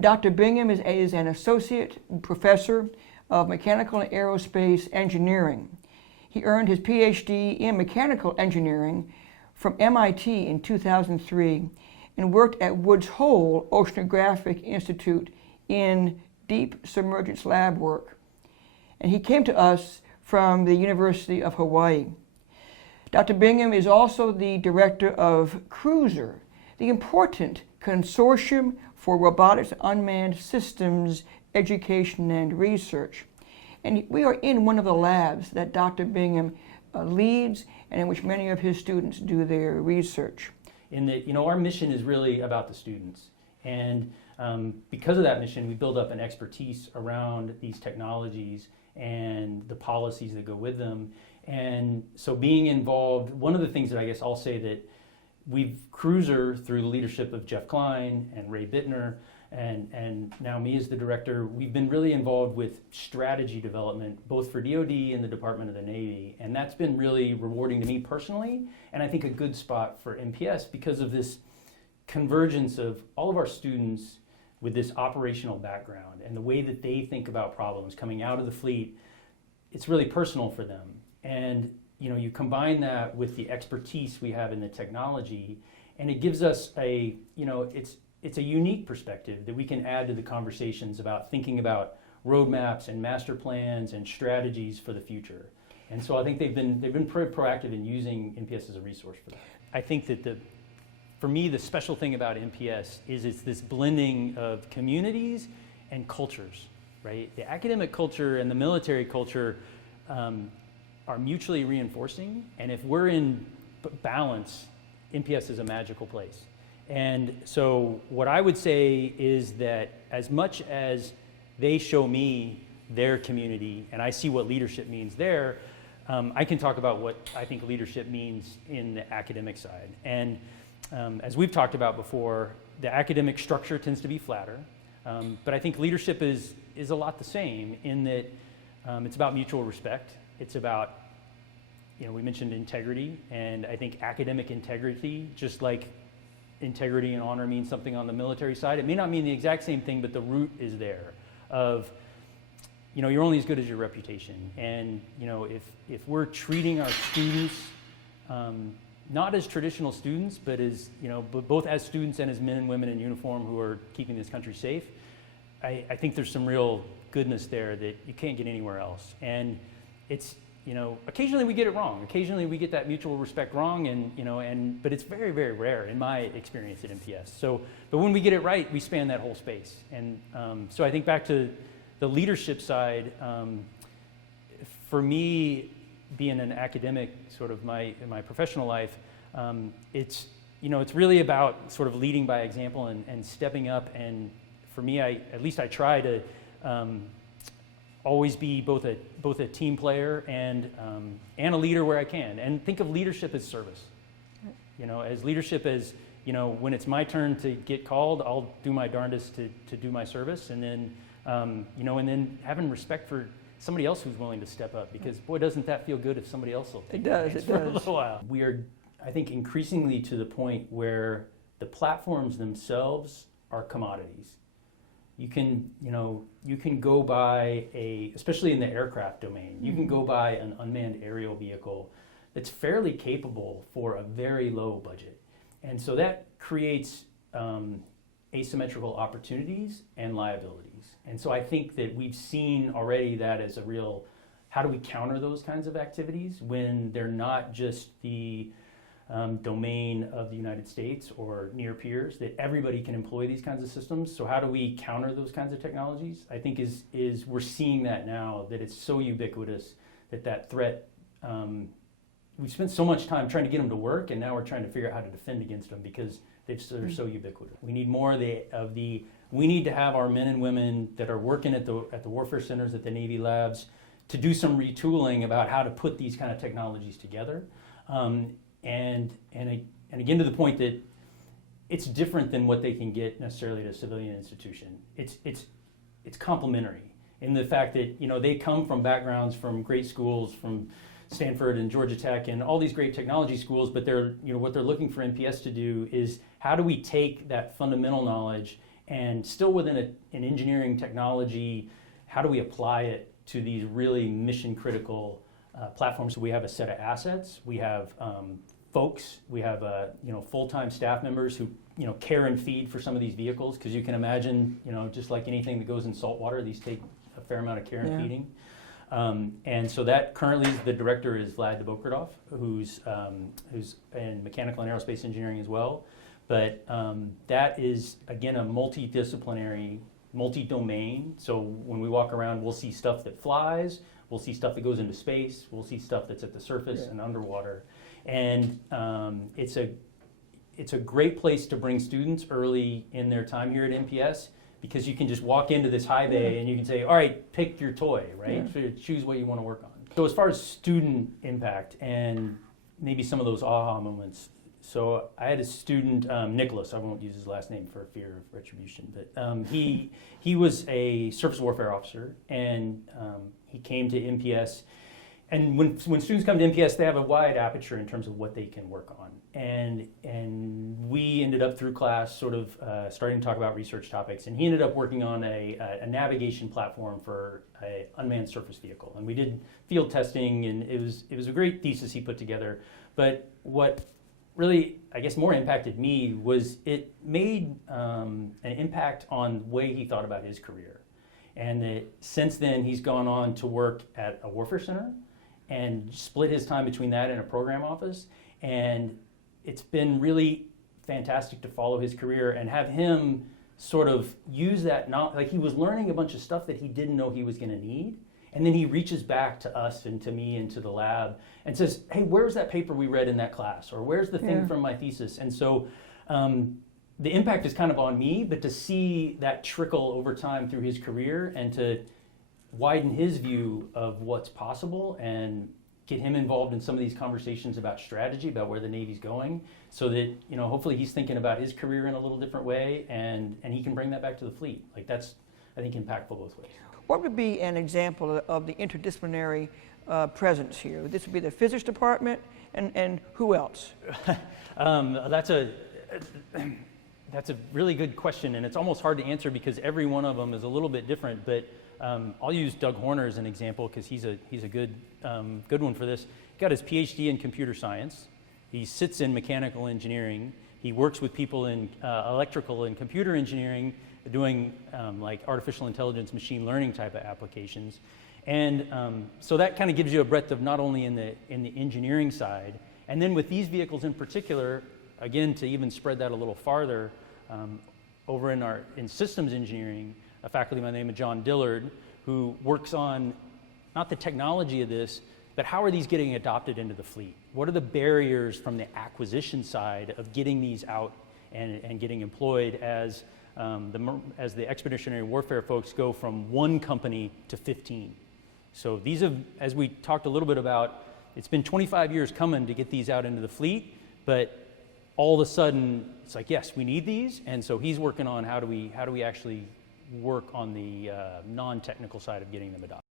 Dr. Bingham is an associate professor of mechanical and aerospace engineering. He earned his PhD in mechanical engineering from MIT in 2003 and worked at Woods Hole Oceanographic Institute in deep submergence lab work. And he came to us from the University of Hawaii. Dr. Bingham is also the director of CRUSER, the important consortium for robotics and unmanned systems education and research. And we are in one of the labs that Dr. Bingham leads and in which many of his students do their research. Our mission is really about the students. And because of that mission, we build up an expertise around these technologies and the policies that go with them. And so being involved, one of the things that I guess I'll say that CRUSER, through the leadership of Jeff Klein and Ray Bittner, and now me as the director, we've been really involved with strategy development, both for DoD and the Department of the Navy. And that's been really rewarding to me personally, and I think a good spot for NPS because of this convergence of all of our students with this operational background and the way that they think about problems coming out of the fleet. It's really personal for them. And you combine that with the expertise we have in the technology, and it gives us it's a unique perspective that we can add to the conversations about thinking about roadmaps and master plans and strategies for the future. And so I think they've been pretty proactive in using NPS as a resource for that. I think that for me, the special thing about NPS is it's this blending of communities and cultures, right? The academic culture and the military culture are mutually reinforcing, and if we're in balance, NPS is a magical place. And so what I would say is that as much as they show me their community and I see what leadership means there, I can talk about what I think leadership means in the academic side. And as we've talked about before, the academic structure tends to be flatter, but I think leadership is a lot the same in that it's about mutual respect. It's about, we mentioned integrity, and I think academic integrity, just like integrity and honor means something on the military side. It may not mean the exact same thing, but the root is there of, you're only as good as your reputation. And, if we're treating our students not as traditional students, but as, both as students and as men and women in uniform who are keeping this country safe, I think there's some real goodness there that you can't get anywhere else. And it's, occasionally we get it wrong. Occasionally we get that mutual respect wrong, but it's very, very rare in my experience at NPS. So, but when we get it right, we span that whole space. And so I think back to the leadership side, for me, being an academic, sort of in my professional life, it's really about sort of leading by example and stepping up. And for me, at least I try to always be both a team player and a leader where I can, and think of leadership as service. As leadership as, when it's my turn to get called, I'll do my darndest to do my service, and then and then having respect for somebody else who's willing to step up, because boy, doesn't that feel good if somebody else will take it for a little while. We are, I think, increasingly to the point where the platforms themselves are commodities. You can go buy especially in the aircraft domain, you can go buy an unmanned aerial vehicle that's fairly capable for a very low budget. And so that creates asymmetrical opportunities and liabilities. And so I think that we've seen already that as a real, how do we counter those kinds of activities when they're not just the domain of the United States or near peers, that everybody can employ these kinds of systems. So how do we counter those kinds of technologies? I think is we're seeing that now, that it's so ubiquitous that threat, we've spent so much time trying to get them to work, and now we're trying to figure out how to defend against them because they're so ubiquitous. We need more we need to have our men and women that are working at the warfare centers, at the Navy labs, to do some retooling about how to put these kind of technologies together. And again, to the point that it's different than what they can get necessarily at a civilian institution. It's complementary in the fact that they come from backgrounds from great schools, from Stanford and Georgia Tech and all these great technology schools, but what they're looking for NPS to do is how do we take that fundamental knowledge and still within an engineering technology, how do we apply it to these really mission critical platforms? So we have a set of assets, we have folks, we have full-time staff members who care and feed for some of these vehicles, because you can imagine, just like anything that goes in salt water, these take a fair amount of care and feeding. And so that currently the director is Vlad Debokradov, who's in mechanical and aerospace engineering as well. But that is, again, a multidisciplinary, multi-domain. So when we walk around, we'll see stuff that flies, we'll see stuff that goes into space, we'll see stuff that's at the surface and underwater. And it's a great place to bring students early in their time here at NPS, because you can just walk into this high bay and you can say, all right, pick your toy, right? So choose what you want to work on. So as far as student impact and maybe some of those aha moments, so I had a student, Nicholas, I won't use his last name for fear of retribution, but he was a surface warfare officer, and he came to NPS. And when students come to NPS, they have a wide aperture in terms of what they can work on. And we ended up through class sort of starting to talk about research topics. And he ended up working on a navigation platform for an unmanned surface vehicle. And we did field testing, and it was a great thesis he put together. But what really, I guess, more impacted me was it made an impact on the way he thought about his career. And that since then, he's gone on to work at a warfare center and split his time between that and a program office. And it's been really fantastic to follow his career and have him sort of use that, like he was learning a bunch of stuff that he didn't know he was gonna need. And then he reaches back to us and to me and to the lab and says, hey, where's that paper we read in that class? Or where's the thing from my thesis? And so the impact is kind of on me, but to see that trickle over time through his career and to widen his view of what's possible and get him involved in some of these conversations about strategy, about where the Navy's going, so that hopefully he's thinking about his career in a little different way, and he can bring that back to the fleet. Like that's, I think, impactful both ways. What would be an example of the interdisciplinary presence here? This would be the physics department, and who else? That's a really good question, and it's almost hard to answer because every one of them is a little bit different. But I'll use Doug Horner as an example because he's a good one for this. He got his PhD in computer science. He sits in mechanical engineering. He works with people in electrical and computer engineering, doing like artificial intelligence, machine learning type of applications. And so that kind of gives you a breadth of not only in the engineering side, and then with these vehicles in particular, again, to even spread that a little farther, over in systems engineering, a faculty by the name of John Dillard, who works on not the technology of this, but how are these getting adopted into the fleet? What are the barriers from the acquisition side of getting these out and getting employed as the expeditionary warfare folks go from one company to 15? So these have, as we talked a little bit about, it's been 25 years coming to get these out into the fleet, but all of a sudden it's like, yes, we need these, and so he's working on how do we actually work on the non-technical side of getting them adopted.